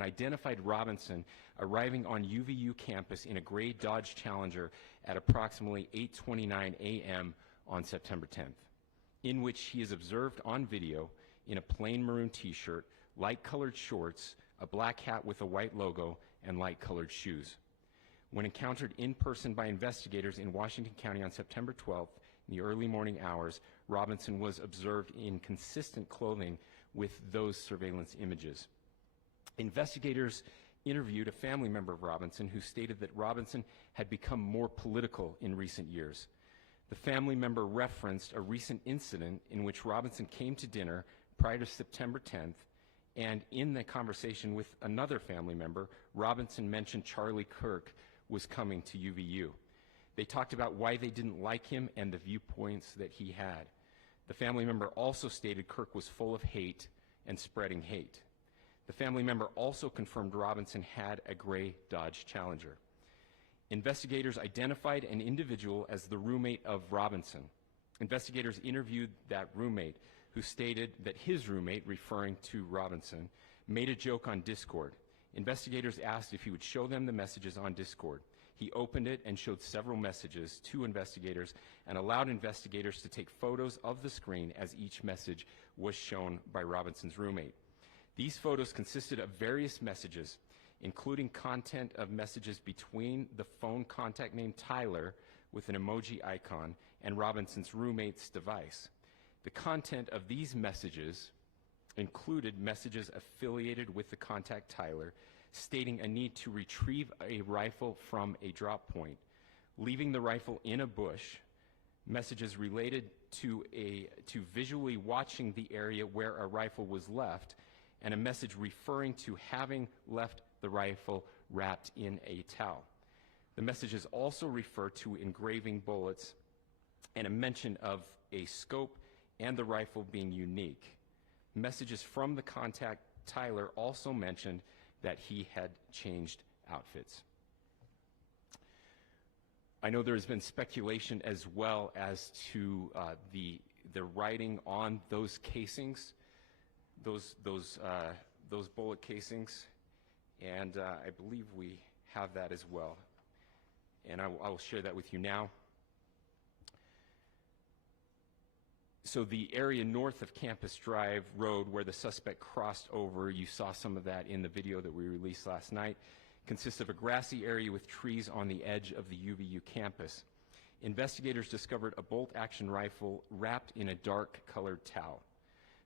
and identified Robinson arriving on UVU campus in a gray Dodge Challenger at approximately 8:29 a.m. on September 10th, in which he is observed on video in a plain maroon t-shirt, light-colored shorts, a black hat with a white logo, and light-colored shoes. When encountered in person by investigators in Washington County on September 12th, in the early morning hours, Robinson was observed in consistent clothing with those surveillance images. Investigators interviewed a family member of Robinson who stated that Robinson had become more political in recent years. The family member referenced a recent incident in which Robinson came to dinner prior to September 10th, and in the conversation with another family member, Robinson mentioned Charlie Kirk was coming to UVU. They talked about why they didn't like him and the viewpoints that he had. The family member also stated Kirk was full of hate and spreading hate. The family member also confirmed Robinson had a gray Dodge Challenger. Investigators identified an individual as the roommate of Robinson. Investigators interviewed that roommate, who stated that his roommate, referring to Robinson, made a joke on Discord. Investigators asked if he would show them the messages on Discord. He opened it and showed several messages to investigators and allowed investigators to take photos of the screen as each message was shown by Robinson's roommate. These photos consisted of various messages, including content of messages between the phone contact named Tyler with an emoji icon and Robinson's roommate's device. The content of these messages included messages affiliated with the contact Tyler, stating a need to retrieve a rifle from a drop point, leaving the rifle in a bush, messages related to visually watching the area where a rifle was left, and a message referring to having left the rifle wrapped in a towel. The messages also refer to engraving bullets and a mention of a scope and the rifle being unique. Messages from the contact Tyler also mentioned that he had changed outfits. I know there has been speculation as well as to the writing on those casings, those bullet casings, and I believe we have that as well. And I will share that with you now. So the area north of Campus Drive Road where the suspect crossed over, you saw some of that in the video that we released last night, consists of a grassy area with trees on the edge of the UVU campus. Investigators discovered a bolt-action rifle wrapped in a dark-colored towel.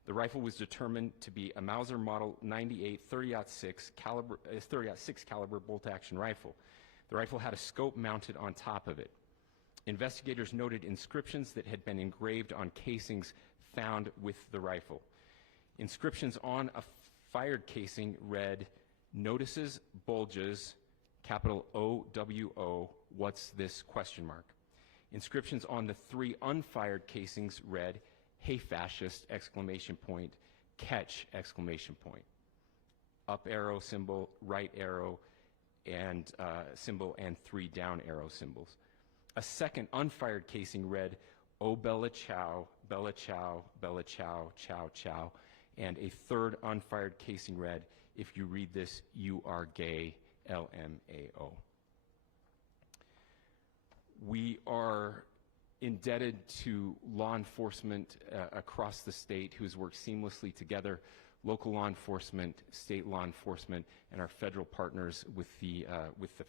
The rifle was determined to be a Mauser Model 98 30-06 caliber bolt-action rifle. The rifle had a scope mounted on top of it. Investigators noted inscriptions that had been engraved on casings found with the rifle. Inscriptions on a fired casing read, "Notices, bulges, capital O-W-O, what's this, question mark." Inscriptions on the 3 unfired casings read, "Hey fascist, exclamation point, catch, exclamation point." Up arrow symbol, right arrow, and symbol, and 3 down arrow symbols. A second unfired casing read, "Oh Bella Chow, Bella Chow, Bella Chow, Chow Chow," and a third unfired casing read, "If you read this, you are gay, LMAO." We are indebted to law enforcement across the state who's worked seamlessly together, local law enforcement, state law enforcement, and our federal partners with the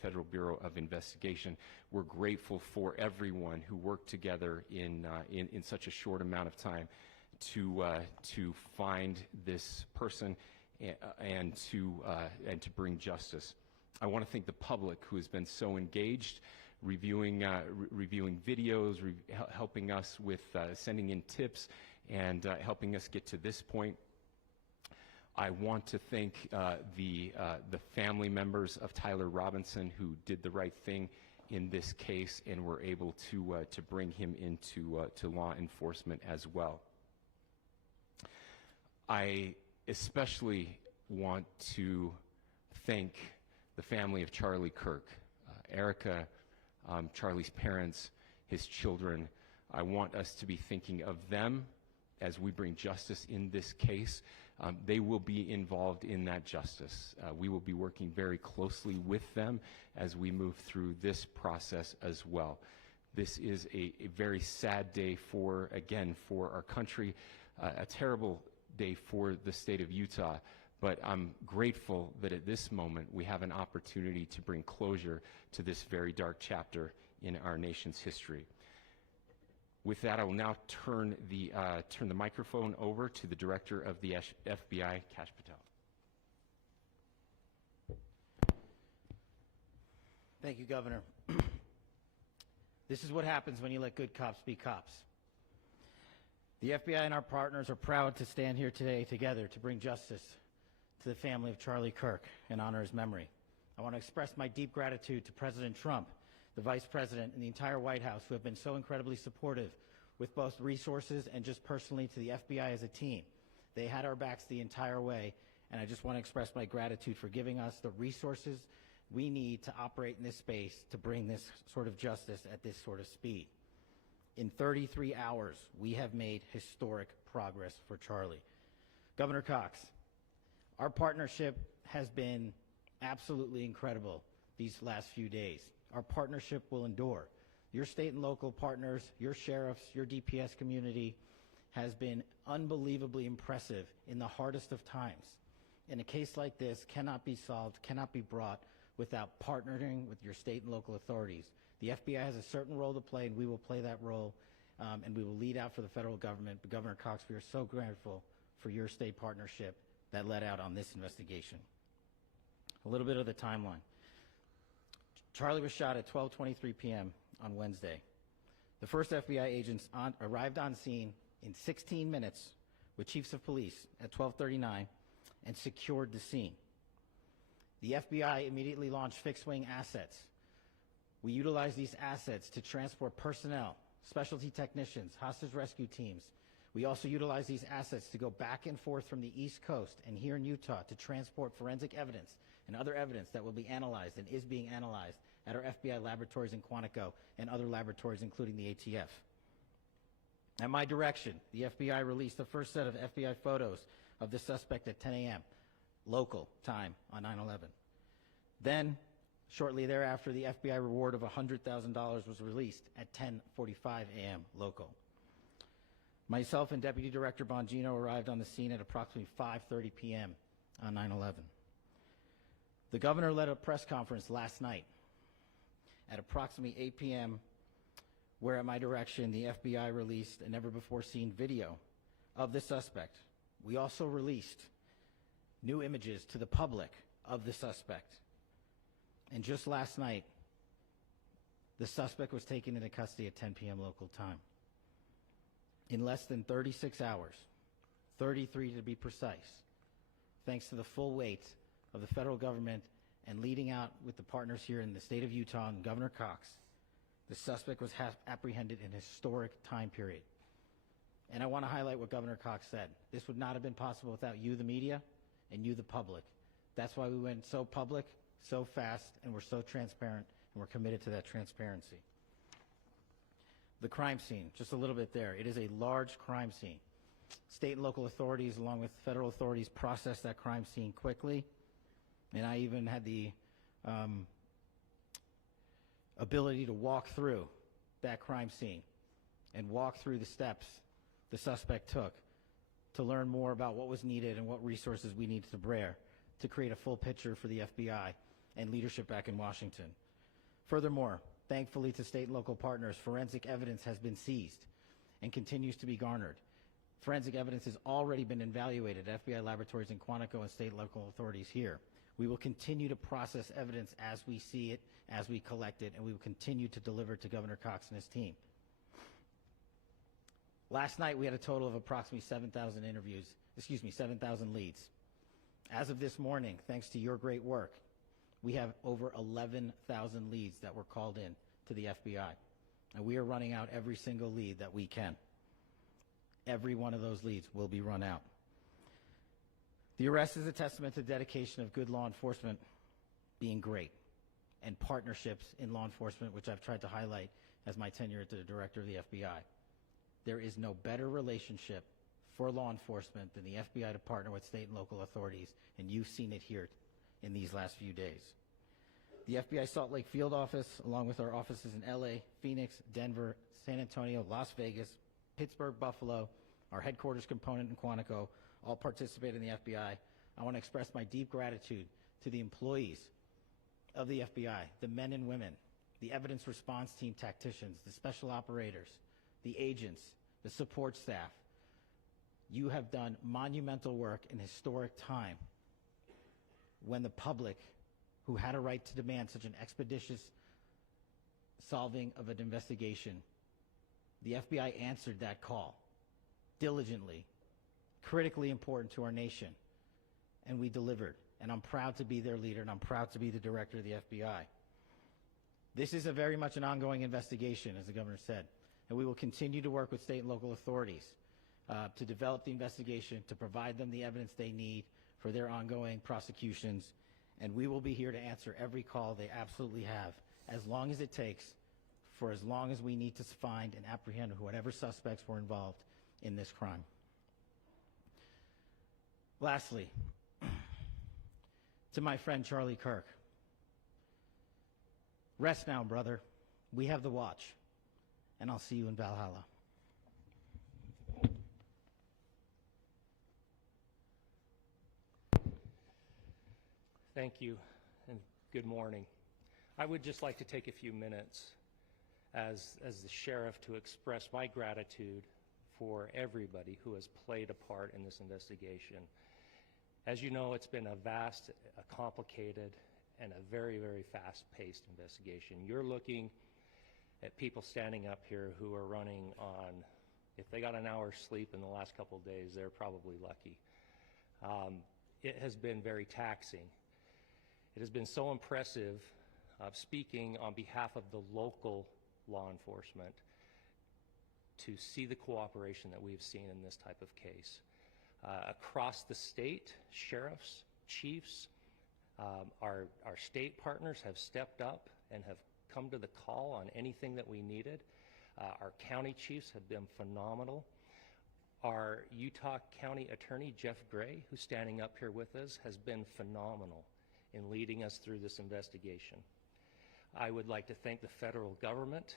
Federal Bureau of Investigation. We're grateful for everyone who worked together in such a short amount of time to find this person and to bring justice. I want to thank the public who has been so engaged, reviewing videos, helping us with sending in tips, and helping us get to this point. I want to thank the family members of Tyler Robinson who did the right thing in this case and were able to bring him into to law enforcement as well. I especially want to thank the family of Charlie Kirk, Erica, Charlie's parents, his children. I want us to be thinking of them as we bring justice in this case. they will be involved in that justice. We will be working very closely with them as we move through this process as well. This is a very sad day for our country, a terrible day for the state of Utah, but I'm grateful that at this moment we have an opportunity to bring closure to this very dark chapter in our nation's history. With that, I will now turn the microphone over to the Director of the FBI, Kash Patel. Thank you, Governor. This is what happens when you let good cops be cops. The FBI and our partners are proud to stand here today together to bring justice to the family of Charlie Kirk and honor his memory. I want to express my deep gratitude to President Trump, the Vice President, and the entire White House who have been so incredibly supportive with both resources and just personally to the FBI as a team. They had our backs the entire way, and I just want to express my gratitude for giving us the resources we need to operate in this space to bring this sort of justice at this sort of speed. In 33 hours, we have made historic progress for Charlie. Governor Cox, our partnership has been absolutely incredible these last few days. Our partnership will endure. Your state and local partners, your sheriffs, your DPS community has been unbelievably impressive in the hardest of times. And a case like this cannot be solved, cannot be brought without partnering with your state and local authorities. The FBI has a certain role to play, and we will play that role, and we will lead out for the federal government. But Governor Cox, we are so grateful for your state partnership that led out on this investigation. A little bit of the timeline. Charlie was shot at 12:23 p.m. on Wednesday. The first FBI agents arrived on scene in 16 minutes with chiefs of police at 12:39 and secured the scene. The FBI immediately launched fixed-wing assets. We utilized these assets to transport personnel, specialty technicians, hostage rescue teams. We also utilized these assets to go back and forth from the East Coast and here in Utah to transport forensic evidence and other evidence that will be analyzed and is being analyzed at our FBI laboratories in Quantico and other laboratories, including the ATF. At my direction, the FBI released the first set of FBI photos of the suspect at 10 a.m. local time on 9/11. Then, shortly thereafter, the FBI reward of $100,000 was released at 10:45 a.m. local. Myself and Deputy Director Bongino arrived on the scene at approximately 5:30 p.m. on 9/11. The governor led a press conference last night at approximately 8 p.m., where at my direction, the FBI released a never-before-seen video of the suspect. We also released new images to the public of the suspect. And just last night, the suspect was taken into custody at 10 p.m. local time. In less than 36 hours, 33 to be precise, thanks to the full weight of the federal government and leading out with the partners here in the state of Utah and Governor Cox, the suspect was apprehended in a historic time period. And I want to highlight what Governor Cox said. This would not have been possible without you, the media, and you, the public. That's why we went so public, so fast, and we're so transparent, and we're committed to that transparency. The crime scene, just a little bit there. It is a large crime scene. State and local authorities, along with federal authorities, processed that crime scene quickly. And I even had the ability to walk through that crime scene and walk through the steps the suspect took to learn more about what was needed and what resources we needed to bear to create a full picture for the FBI and leadership back in Washington. Furthermore, thankfully to state and local partners, forensic evidence has been seized and continues to be garnered. Forensic evidence has already been evaluated at FBI laboratories in Quantico and state and local authorities here. We will continue to process evidence as we see it, as we collect it, and we will continue to deliver to Governor Cox and his team. Last night, we had a total of approximately 7,000 leads. As of this morning, thanks to your great work, we have over 11,000 leads that were called in to the FBI. And we are running out every single lead that we can. Every one of those leads will be run out. The arrest is a testament to the dedication of good law enforcement being great, and partnerships in law enforcement, which I've tried to highlight as my tenure as the director of the FBI. There is no better relationship, for law enforcement than the FBI to partner with state and local authorities, and you've seen it here in these last few days. The FBI Salt Lake field office, along with our offices in LA, Phoenix, Denver, San Antonio, Las Vegas, Pittsburgh, Buffalo, our headquarters component in Quantico, all participate in the FBI. I want to express my deep gratitude to the employees of the FBI, the men and women, the evidence response team tacticians, the special operators, the agents, the support staff. You have done monumental work in historic time when the public, who had a right to demand such an expeditious solving of an investigation, the FBI answered that call diligently, critically important to our nation, and we delivered. And I'm proud to be their leader, and I'm proud to be the director of the FBI. This is a very much an ongoing investigation, as the governor said, and we will continue to work with state and local authorities to develop the investigation, to provide them the evidence they need for their ongoing prosecutions, and we will be here to answer every call they absolutely have, as long as it takes, for as long as we need to find and apprehend whatever suspects were involved in this crime. Lastly, to my friend Charlie Kirk, rest now, brother. We have the watch, and I'll see you in Valhalla. Thank you, and good morning. I would just like to take a few minutes as the sheriff to express my gratitude for everybody who has played a part in this investigation. As you know, it's been a vast, a complicated, and a very, very fast-paced investigation. You're looking at people standing up here who are running on, if they got an hour's sleep in the last couple of days, they're probably lucky. It has been very taxing. It has been so impressive, speaking on behalf of the local law enforcement, to see the cooperation that we've seen in this type of case. Across the state, sheriffs, chiefs, our state partners have stepped up and have come to the call on anything that we needed. Our county chiefs have been phenomenal. Our Utah County Attorney, Jeff Gray, who's standing up here with us, has been phenomenal in leading us through this investigation. I would like to thank the federal government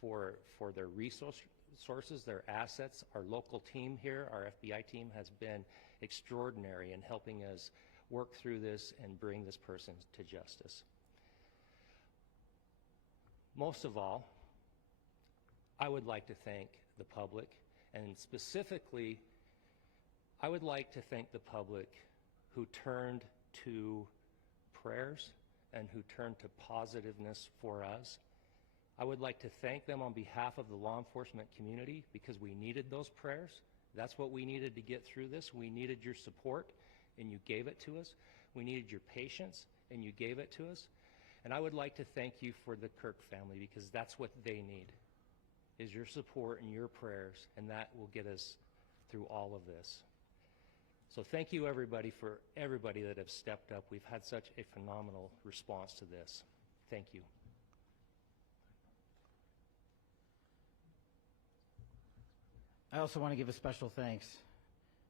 for their resources, their assets. Our local team here, our FBI team, has been extraordinary in helping us work through this and bring this person to justice. Most of all, I would like to thank the public, and specifically, I would like to thank the public who turned to prayers and who turned to positiveness for us. I would like to thank them on behalf of the law enforcement community, because we needed those prayers. That's what we needed to get through this. We needed your support, and you gave it to us. We needed your patience, and you gave it to us. And I would like to thank you for the Kirk family, because that's what they need, is your support and your prayers, and that will get us through all of this. So thank you, everybody, for everybody that have stepped up. We've had such a phenomenal response to this. Thank you. I also want to give a special thanks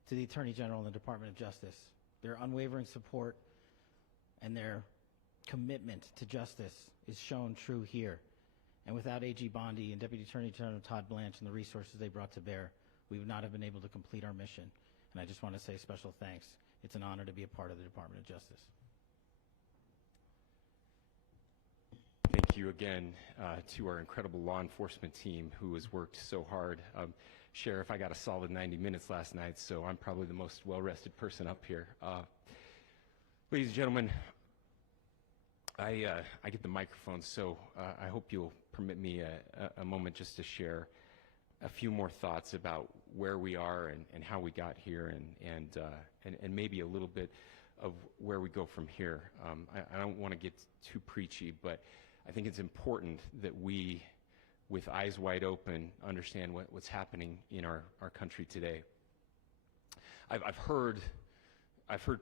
to the Attorney General and the Department of Justice. Their unwavering support and their commitment to justice is shown true here. And without AG Bondi and Deputy Attorney General Todd Blanche and the resources they brought to bear, we would not have been able to complete our mission. And I just want to say special thanks. It's an honor to be a part of the Department of Justice. Thank you again to our incredible law enforcement team who has worked so hard. Sheriff, I got a solid 90 minutes last night, so I'm probably the most well-rested person up here. Ladies and gentlemen, I get the microphone, so I hope you'll permit me a moment just to share a few more thoughts about where we are and how we got here, and maybe a little bit of where we go from here. I don't want to get too preachy, but I think it's important that we, with eyes wide open, understand what's happening in our country today. I've heard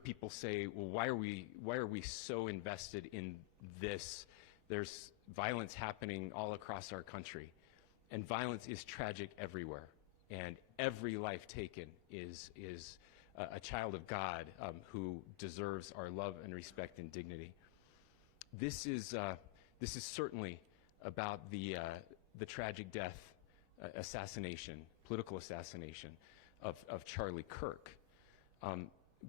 people say, well, why are we so invested in this? There's violence happening all across our country, and violence is tragic everywhere. and every life taken is a child of God who deserves our love and respect and dignity. This is certainly about the tragic death, political assassination of Charlie Kirk.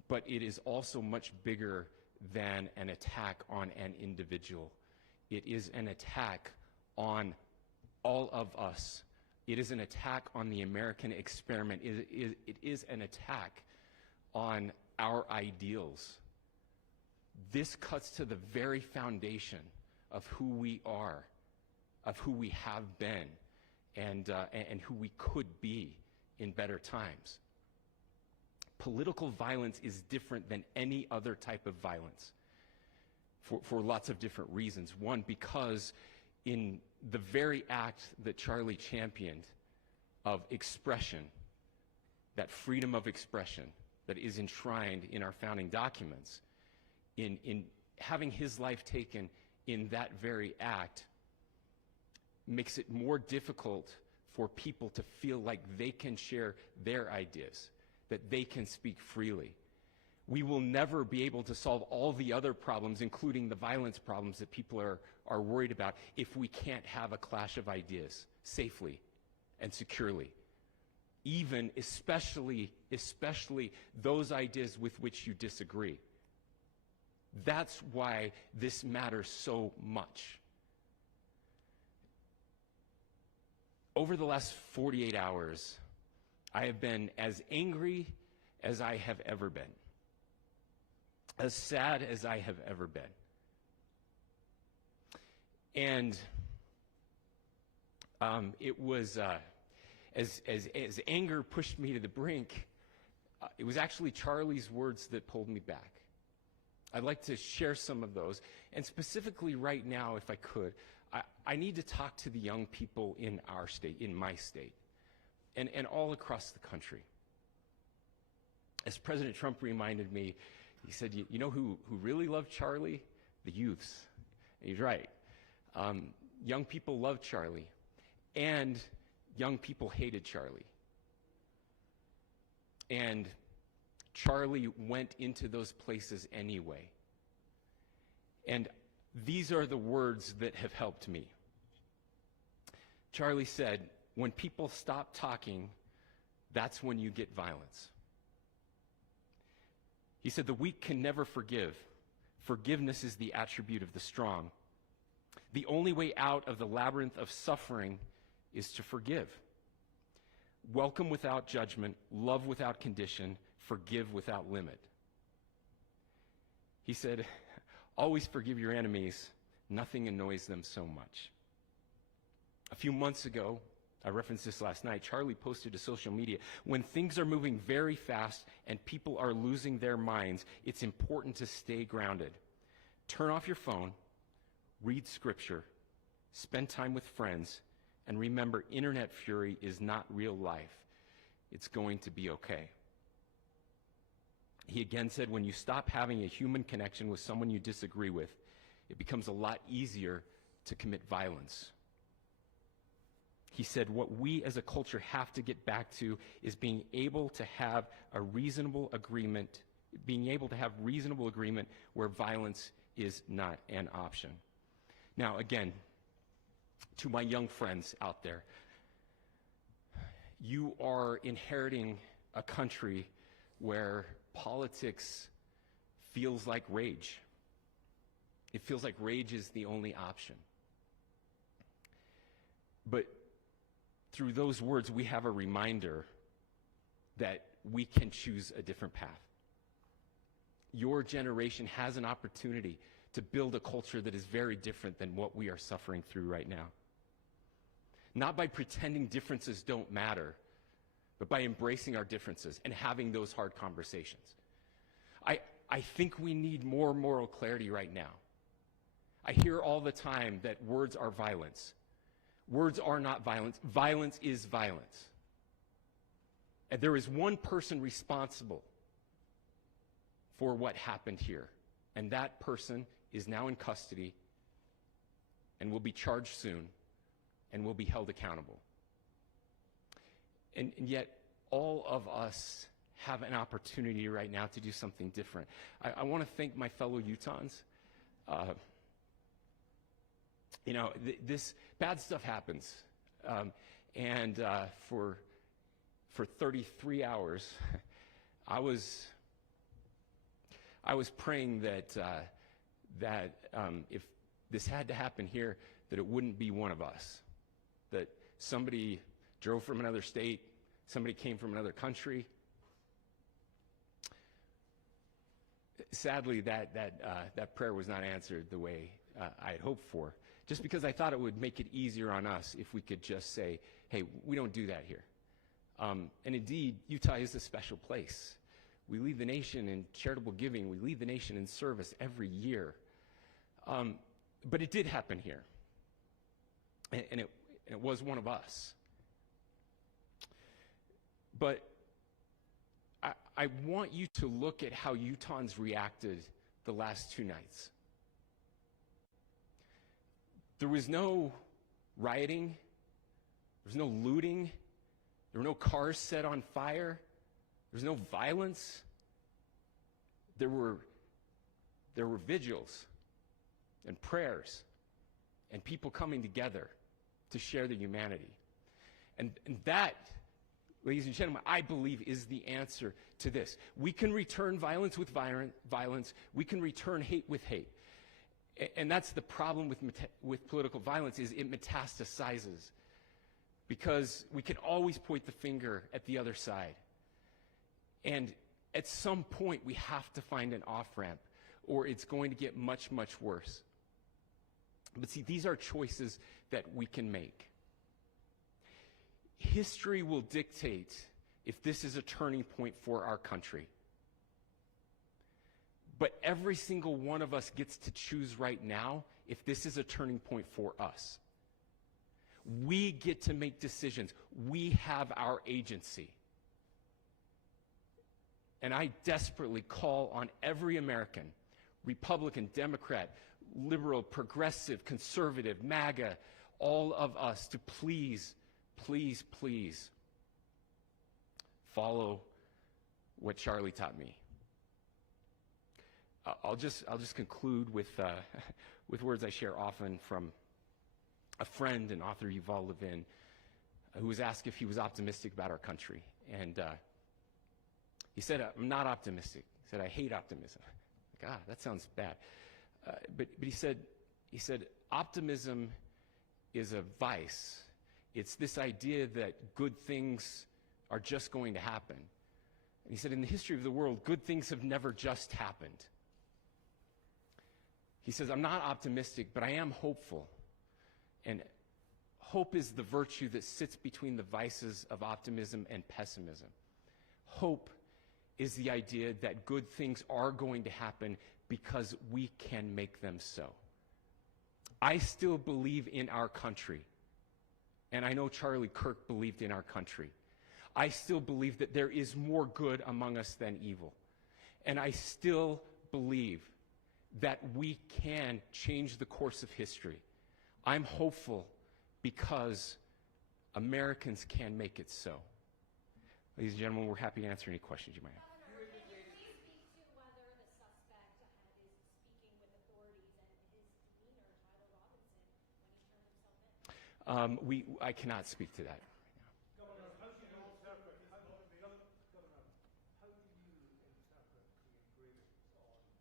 But it is also much bigger than an attack on an individual. It is an attack on all of us. It is an attack on the American experiment. It is an attack on our ideals. This cuts to the very foundation of who we are, of who we have been, and who we could be in better times. Political violence is different than any other type of violence for lots of different reasons. One, because in the very act that Charlie championed of expression, that freedom of expression that is enshrined in our founding documents, in having his life taken in that very act, makes it more difficult for people to feel like they can share their ideas, that they can speak freely. We will never be able to solve all the other problems, including the violence problems that people are worried about, if we can't have a clash of ideas safely and securely. Even, especially those ideas with which you disagree. That's why this matters so much. Over the last 48 hours, I have been as angry as I have ever been, as sad as I have ever been. And it was, as anger pushed me to the brink, it was actually Charlie's words that pulled me back. I'd like to share some of those. And specifically right now, if I could, I need to talk to the young people in our state, in my state, and all across the country. As President Trump reminded me, he said, you know who really loved Charlie? The youths. And he's right. Young people loved Charlie, and young people hated Charlie. And Charlie went into those places anyway. And these are the words that have helped me. Charlie said, when people stop talking, that's when you get violence. He said, the weak can never forgive. Forgiveness is the attribute of the strong. The only way out of the labyrinth of suffering is to forgive. Welcome without judgment, love without condition, forgive without limit. He said, always forgive your enemies. Nothing annoys them so much. A few months ago, I referenced this last night, Charlie posted to social media, when things are moving very fast and people are losing their minds, it's important to stay grounded. Turn off your phone, read scripture, spend time with friends, and remember, internet fury is not real life. It's going to be okay. He again said, when you stop having a human connection with someone you disagree with, it becomes a lot easier to commit violence. He said, what we as a culture have to get back to is being able to have a reasonable agreement, where violence is not an option. Now, again, to my young friends out there, you are inheriting a country where politics feels like rage. It feels like rage is the only option. But through those words, we have a reminder that we can choose a different path. Your generation has an opportunity to build a culture that is very different than what we are suffering through right now. Not by pretending differences don't matter, but by embracing our differences and having those hard conversations. I think we need more moral clarity right now. I hear all the time that words are violence. Words are not violence. Violence is violence. And there is one person responsible for what happened here, and that person is now in custody and will be charged soon and will be held accountable. And yet, all of us have an opportunity right now to do something different. I want to thank my fellow Utahns. This bad stuff happens. For 33 hours, I was praying that if this had to happen here, that it wouldn't be one of us. That somebody drove from another state, somebody came from another country. Sadly, that prayer was not answered the way I had hoped for, just because I thought it would make it easier on us if we could just say, hey, we don't do that here. And indeed, Utah is a special place. We lead the nation in charitable giving. We lead the nation in service every year. But it did happen here. And it was one of us. But I want you to look at how Utahns reacted the last 2 nights. There was no rioting. There was no looting. There were no cars set on fire. There was no violence. There were vigils and prayers and people coming together to share the humanity. And that, ladies and gentlemen, I believe is the answer to this. We can return violence with violence. We can return hate with hate. And that's the problem with political violence, is it metastasizes. Because we can always point the finger at the other side. And at some point, we have to find an off-ramp, or it's going to get much, much worse. But see, these are choices that we can make. History will dictate if this is a turning point for our country. But every single one of us gets to choose right now if this is a turning point for us. We get to make decisions. We have our agency. And I desperately call on every American, Republican, Democrat, liberal, progressive, conservative, MAGA, all of us to please, please, please follow what Charlie taught me. I'll just conclude with words I share often from a friend and author, Yuval Levin, who was asked if he was optimistic about our country. And he said, I'm not optimistic. He said, I hate optimism. God, that sounds bad. But he said, optimism is a vice. It's this idea that good things are just going to happen. And he said, in the history of the world, good things have never just happened. He says, I'm not optimistic, but I am hopeful. And hope is the virtue that sits between the vices of optimism and pessimism. Hope is the idea that good things are going to happen because we can make them so. I still believe in our country. And I know Charlie Kirk believed in our country. I still believe that there is more good among us than evil. And I still believe that we can change the course of history. I'm hopeful because Americans can make it so. Ladies and gentlemen, we're happy to answer any questions you might have. Governor, can you please speak to whether the suspect is speaking with authorities and his demeanor, Tyler Robinson, when he turned himself in? I cannot speak to that. Governor, how do you interpret the engravings on the case of the weapon?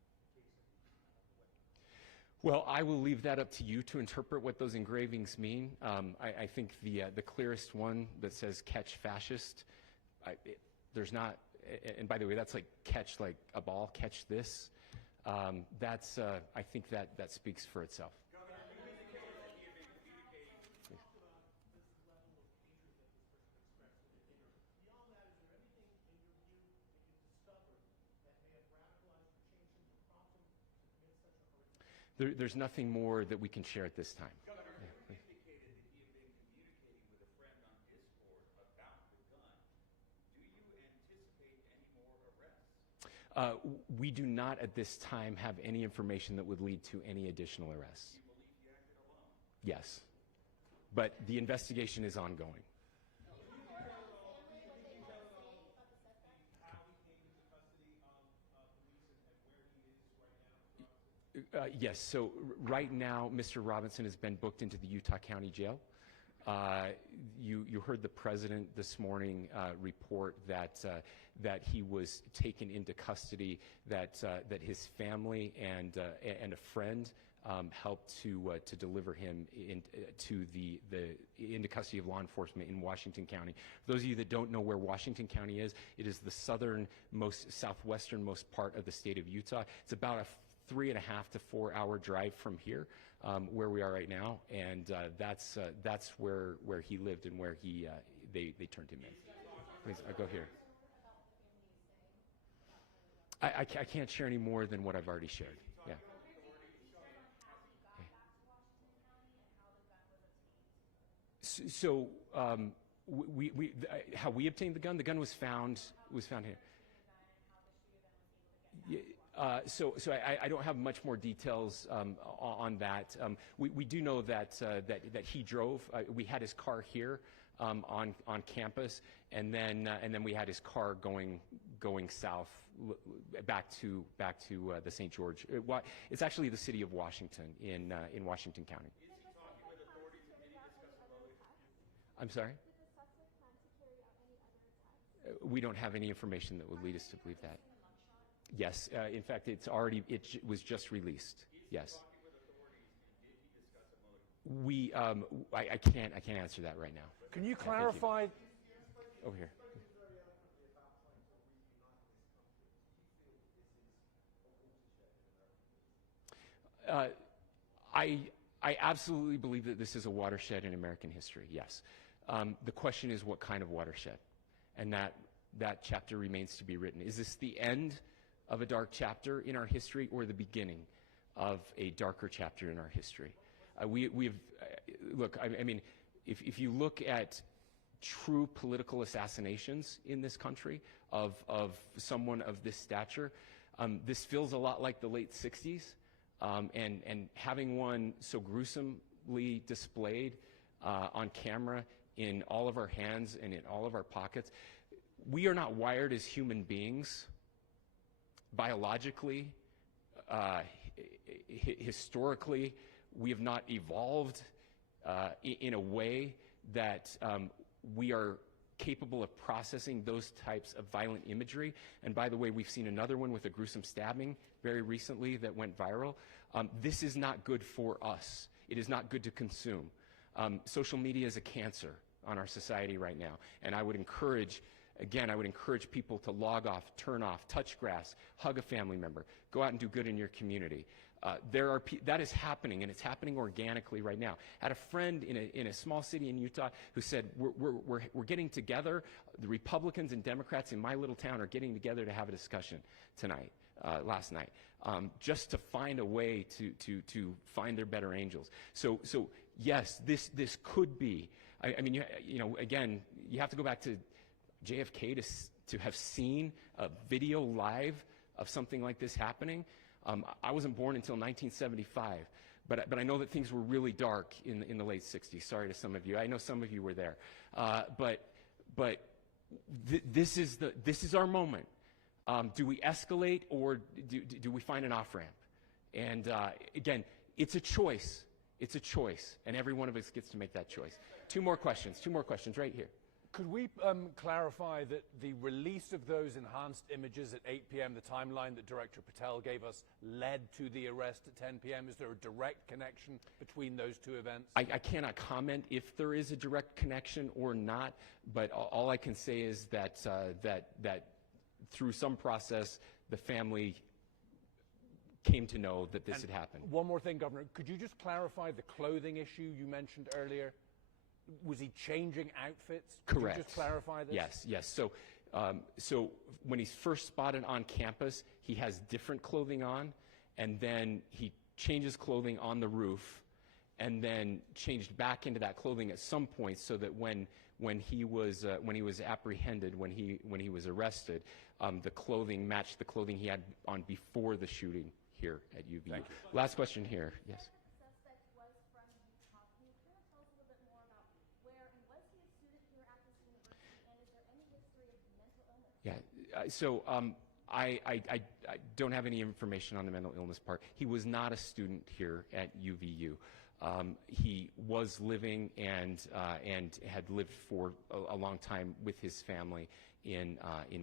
Well, I will leave that up to you to interpret what those engravings mean. I think the clearest one that says "catch fascist," there's not, and by the way, that's like catch like a ball, catch this. That's I think that speaks for itself. Governor, you indicated that he had been communicating. Talk about this level of hatred that this person expressed in the dinner. Beyond that, is there anything in your view that you've discovered that may have radicalized or changed him to prompt him to commit such a horrific? There's nothing more that we can share at this time. Governor, you indicated that he had been communicating with a friend on Discord about the gun. Do you anticipate any more arrests? We do not at this time have any information that would lead to any additional arrests. Do you believe he acted alone? Yes, but the investigation is ongoing. Can you confirm his family Yes, so right now, Mr. Robinson has been booked into the Utah County Jail. You heard the president this morning report that he was taken into custody, that his family and a friend helped to deliver him into custody of law enforcement in Washington County. For those of you that don't know where Washington County is, it is the southwesternmost part of the state of Utah. It's about a 3.5 to 4 hour drive from here, where we are right now, and that's where he lived and where they turned him in. Please, go here. I can't share any more than what I've already shared. Yeah. So how we obtained the gun? The gun was found here. So I don't have much more details on that. We do know that he drove. We had his car here on campus, and then we had his car going south back to the St. George. It's actually the city of Washington in Washington County. Is he talking with authorities and did he discuss a motive? I'm sorry? Did the suspect plan to carry out any other attacks? We don't have any information that would lead us to believe that. Yes, in fact, it was just released. Yes. Talking with authorities and did he discuss a motive? I can't answer that right now. Can you clarify? Over here. I absolutely believe that this is a watershed in American history, yes. The question is what kind of watershed? And that chapter remains to be written. Is this the end of a dark chapter in our history or the beginning of a darker chapter in our history? Look, I mean, if you look at true political assassinations in this country of someone of this stature, this feels a lot like the late 60s. And having one so gruesomely displayed on camera in all of our hands and in all of our pockets, we are not wired as human beings biologically, historically. We have not evolved in a way that we are capable of processing those types of violent imagery. And by the way, we've seen another one with a gruesome stabbing very recently that went viral. This is not good for us. It is not good to consume. Social media is a cancer on our society right now. And I would encourage people to log off, turn off, touch grass, hug a family member, go out and do good in your community. That is happening, and it's happening organically right now. I had a friend in a small city in Utah who said, we're getting together, the Republicans and Democrats in my little town are getting together to have a discussion last night, just to find a way to find their better angels. So yes, this could be, I mean, again, you have to go back to JFK to have seen a video live of something like this happening. I wasn't born until 1975, but I know that things were really dark in the late 60s. Sorry to some of you. I know some of you were there. This is our moment. Do we escalate or do we find an off-ramp? And again, it's a choice. It's a choice, and every one of us gets to make that choice. Two more questions right here. Could we clarify that the release of those enhanced images at 8 p.m., the timeline that Director Patel gave us, led to the arrest at 10 p.m.? Is there a direct connection between those two events? I cannot comment if there is a direct connection or not, but all I can say is that through some process, the family came to know that this had happened. One more thing, Governor. Could you just clarify the clothing issue you mentioned earlier? Was he changing outfits? Correct. Could you just clarify this? Yes. So when he's first spotted on campus, he has different clothing on, and then he changes clothing on the roof, and then changed back into that clothing at some point, so that when he was apprehended, when he was arrested, the clothing matched the clothing he had on before the shooting here at UVU. Last question here. Yes. Yeah, so I don't have any information on the mental illness part. He was not a student here at UVU. He was living and had lived for a long time with his family in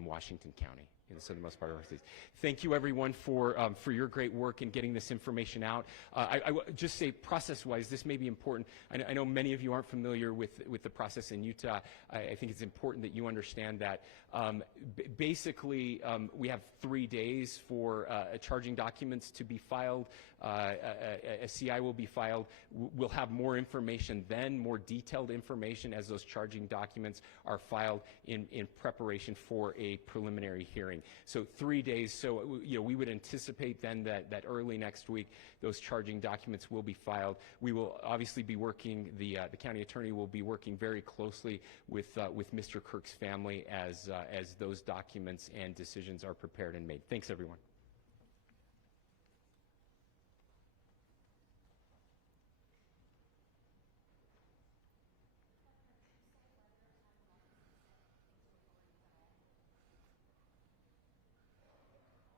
Washington County, in the southernmost part of our state. Thank you, everyone, for your great work in getting this information out. I would just say, process-wise, this may be important. I know many of you aren't familiar with the process in Utah. I think it's important that you understand that. Basically, we have 3 days for charging documents to be filed. A CI will be filed. We'll have more information then, more detailed information as those charging documents are filed in preparation for a preliminary hearing. So 3 days. So we would anticipate then that early next week those charging documents will be filed. We will obviously be working. The county attorney will be working very closely with Mr. Kirk's family as those documents and decisions are prepared and made. Thanks, everyone.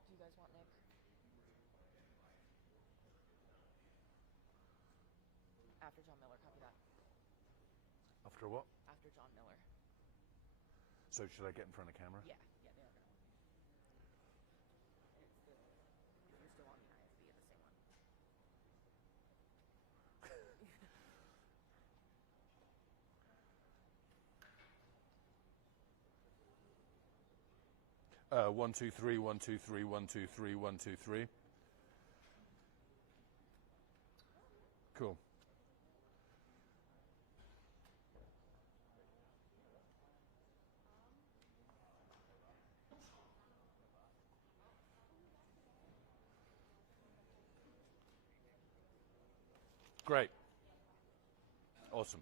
Do you guys want Nick? After John Miller, copy that. After what? After John Miller. So should I get in front of camera? Yeah, they are gonna. It's the, if you're still on the IFB, it's the same one. One, two, three, 1, 2, 3, 1, 2, 3, 1, 2, 3. Cool. Great. Awesome.